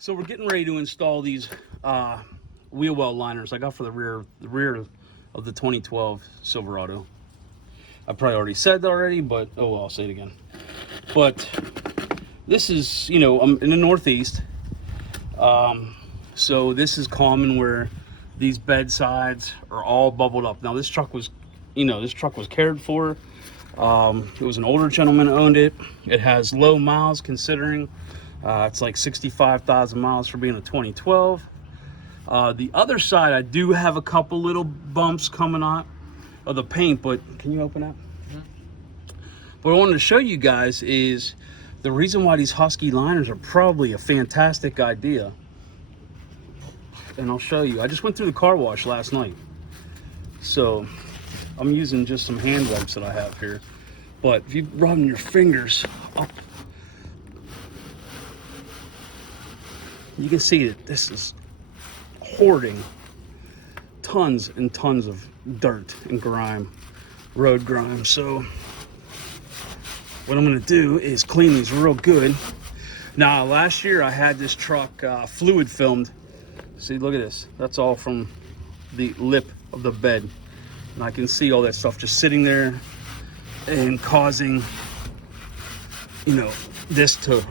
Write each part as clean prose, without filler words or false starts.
So we're getting ready to install these wheel well liners I got for the rear of the 2012 Silverado. I probably already said that already, but oh well, I'll say it again. But this is, I'm in the Northeast, so this is common where these bed sides are all bubbled up. Now this truck was, cared for. It was an older gentleman who owned it. It has low miles considering. It's like 65,000 miles for being a 2012. The other side, I do have a couple little bumps coming out of the paint, but can you open that? Mm-hmm. What I wanted to show you guys is the reason why these Husky liners are probably a fantastic idea. And I'll show you. I just went through the car wash last night. So I'm using just some hand wipes that I have here. But if you run your fingers up, you can see that this is hoarding tons and tons of dirt and grime, road grime. So what I'm gonna do is clean these real good. Now, last year I had this truck fluid filmed. See, look at this. That's all from the lip of the bed. And I can see all that stuff just sitting there and causing, this to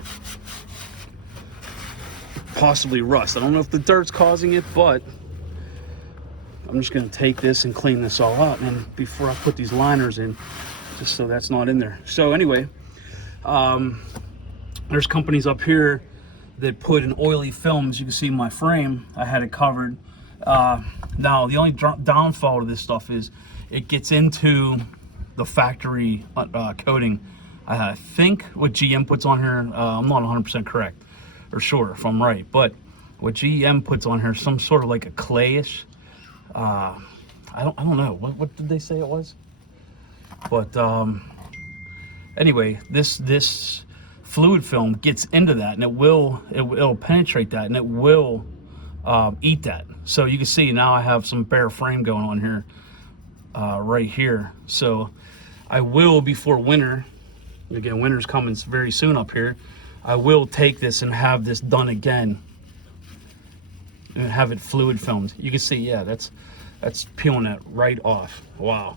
possibly rust. I don't know if the dirt's causing it, but I'm just gonna take this and clean this all out, and before I put these liners in, just so that's not in there. So anyway, there's companies up here that put in oily films. You can see my frame, I had it covered. Now the only downfall to this stuff is it gets into the factory coating. I think what GM puts on here, I'm not 100% correct or sure if I'm right, but what GM puts on here, some sort of like a clayish, I don't know, what did they say it was? But anyway, this fluid film gets into that, and it'll penetrate that, and it will eat that. So you can see now I have some bare frame going on here, right here. So I will, before winter, again, winter's coming very soon up here, I will take this and have this done again and have it fluid filmed. You can see, yeah, that's peeling that right off. Wow,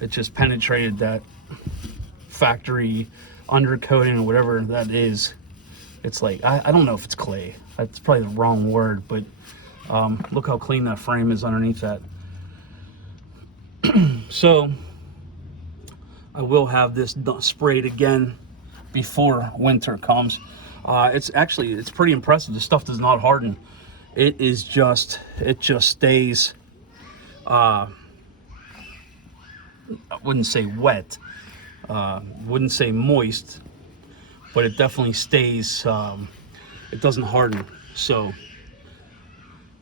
it just penetrated that factory undercoating or whatever that is. It's like, I don't know if it's clay, that's probably the wrong word, but look how clean that frame is underneath that. So I will have this sprayed again before winter comes. It's pretty impressive. This stuff does not harden. It just stays, I wouldn't say wet, wouldn't say moist, but it definitely stays, it doesn't harden. So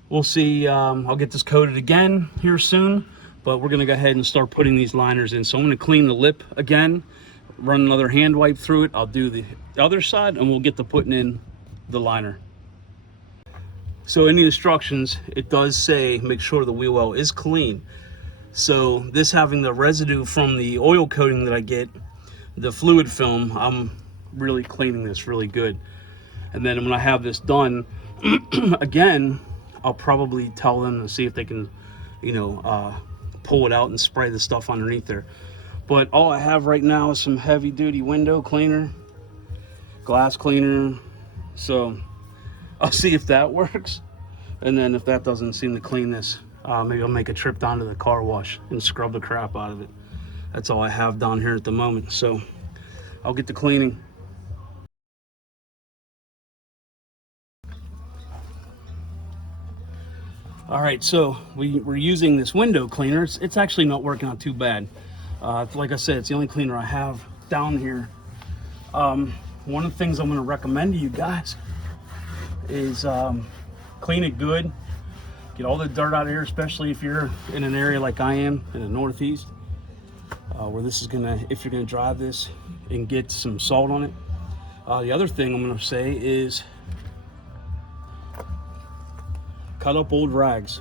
we'll see. I'll get this coated again here soon, but we're gonna go ahead and start putting these liners in. So I'm gonna clean the lip again, run another hand wipe through it. I'll do the other side, and we'll get to putting in the liner. So in the instructions, it does say make sure the wheel well is clean. So this having the residue from the oil coating that I get, the fluid film, I'm really cleaning this really good. And then when I have this done, again, I'll probably tell them to see if they can, pull it out and spray the stuff underneath there. But all I have right now is some heavy duty window cleaner, glass cleaner. So I'll see if that works. And then if that doesn't seem to clean this, maybe I'll make a trip down to the car wash and scrub the crap out of it. That's all I have down here at the moment. So I'll get to cleaning. All right, so we're using this window cleaner. It's actually not working out too bad. Like I said, it's the only cleaner I have down here. One of the things I'm going to recommend to you guys is clean it good. Get all the dirt out of here, especially if you're in an area like I am in the Northeast, where this is if you're gonna drive this and get some salt on it. The other thing I'm gonna say is cut up old rags.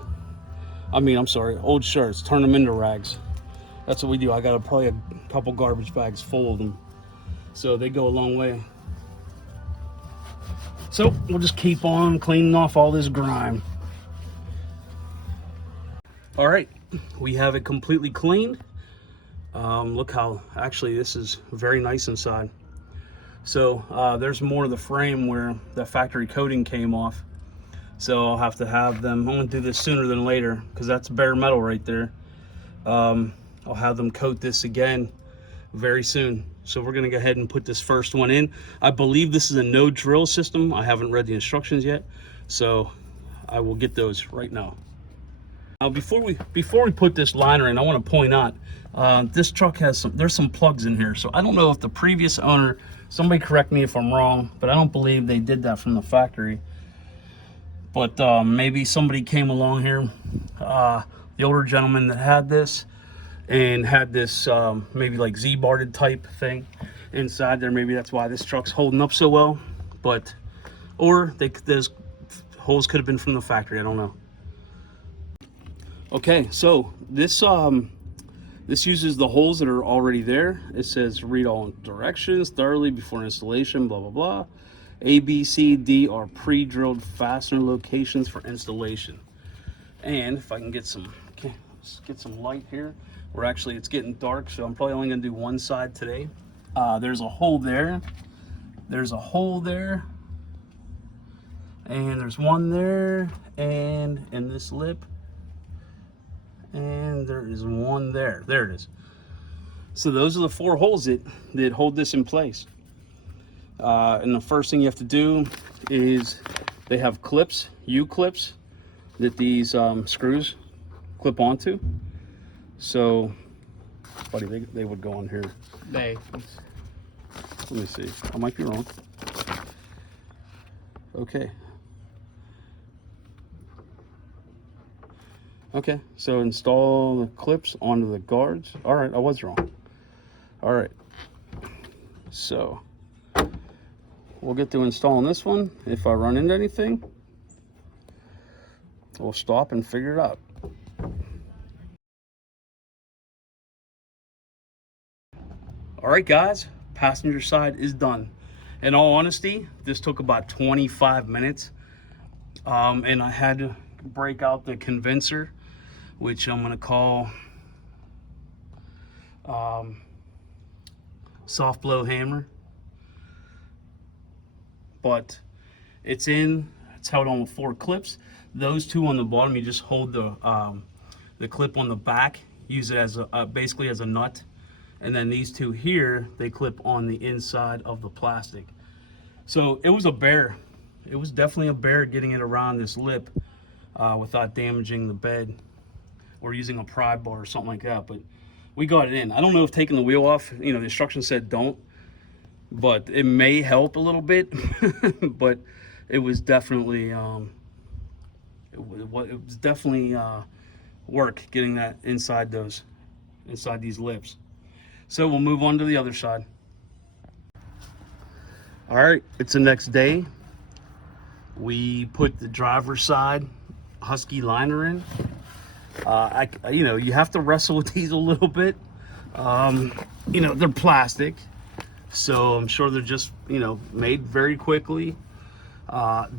Old shirts, turn them into rags. That's what we do. I got probably a couple garbage bags full of them. So they go a long way. So we'll just keep on cleaning off all this grime. All right, we have it completely cleaned. Look how, actually this is very nice inside. So there's more of the frame where the factory coating came off. So I'll have to have them, I'm gonna do this sooner than later because that's bare metal right there. I'll have them coat this again very soon. So we're gonna go ahead and put this first one in. I believe this is a no drill system. I haven't read the instructions yet. So I will get those right now. Now before we put this liner in, I wanna point out, this truck has there's some plugs in here. So I don't know if the previous owner, somebody correct me if I'm wrong, but I don't believe they did that from the factory. But maybe somebody came along here, the older gentleman that had this, and had this maybe like Z-barred type thing inside there. Maybe that's why this truck's holding up so well. But, or those holes could have been from the factory, I don't know. Okay, so this this uses the holes that are already there. It says read all directions thoroughly before installation, blah, blah, blah. A, B, C, D are pre-drilled fastener locations for installation. And if I can get some, okay, let's get some light here. We're actually, it's getting dark, so I'm probably only gonna do one side today. There's a hole there. There's a hole there. And there's one there, and in this lip. And there is one there. There it is. So those are the 4 holes that hold this in place. And the first thing you have to do is they have clips, U-clips, that these screws clip onto. So, buddy, they would go on here. Let me see. I might be wrong. Okay. Okay, so install the clips onto the guards. All right, I was wrong. All right. So we'll get to installing this one. If I run into anything, we'll stop and figure it out. All right, guys, passenger side is done. In all honesty, this took about 25 minutes. And I had to break out the condenser, which I'm gonna call soft blow hammer. But it's held on with 4 clips. Those 2 on the bottom, you just hold the clip on the back, use it as basically as a nut. And then these 2 here, they clip on the inside of the plastic. So it was a bear. It was definitely a bear getting it around this lip without damaging the bed or using a pry bar or something like that. But we got it in. I don't know if taking the wheel off, the instructions said don't, but it may help a little bit. But it was definitely it was definitely work getting that inside these lips. So we'll move on to the other side. All right, it's the next day. We put the driver's side Husky liner in. You have to wrestle with these a little bit. They're plastic, so I'm sure they're just made very quickly.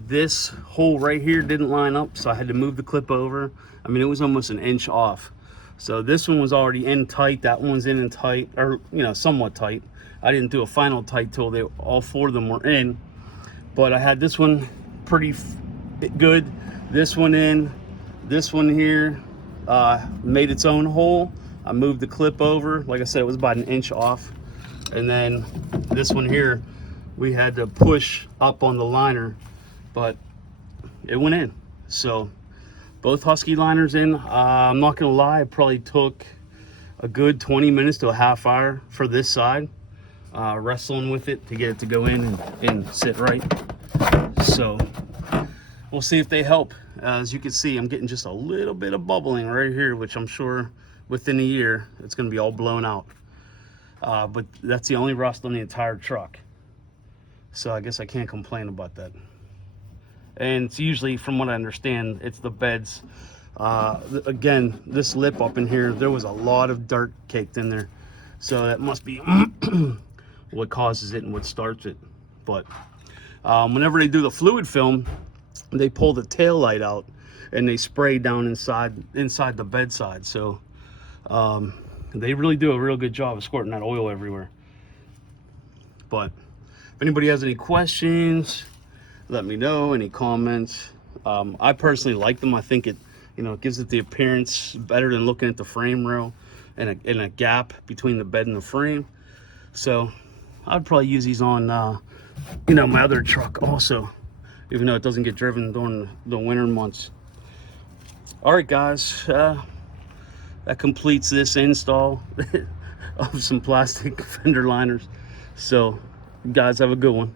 This hole right here didn't line up, so I had to move the clip over. I mean, it was almost an inch off. So this one was already in tight. That one's in tight, or somewhat tight. I didn't do a final tight till all 4 of them were in, but I had this one pretty good. This one in, this one here made its own hole. I moved the clip over. Like I said, it was about an inch off. And then this one here, we had to push up on the liner, but it went in. So both Husky liners in. I'm not gonna lie, it probably took a good 20 minutes to a half hour for this side, wrestling with it to get it to go in and sit right. So we'll see if they help. As you can see, I'm getting just a little bit of bubbling right here, which I'm sure within a year it's going to be all blown out. But that's the only rust on the entire truck, so I guess I can't complain about that. And it's usually, from what I understand, it's the beds. Again, this lip up in here, there was a lot of dirt caked in there, so that must be what causes it and what starts it. But Whenever they do the fluid film, they pull the tail light out and they spray down inside the bedside. So they really do a real good job of squirting that oil everywhere. But if anybody has any questions, let me know. Any comments? I personally like them. I think it, it gives it the appearance better than looking at the frame rail and a gap between the bed and the frame. So I'd probably use these on, my other truck also, even though it doesn't get driven during the winter months. All right, guys, that completes this install of some plastic fender liners. So, guys, have a good one.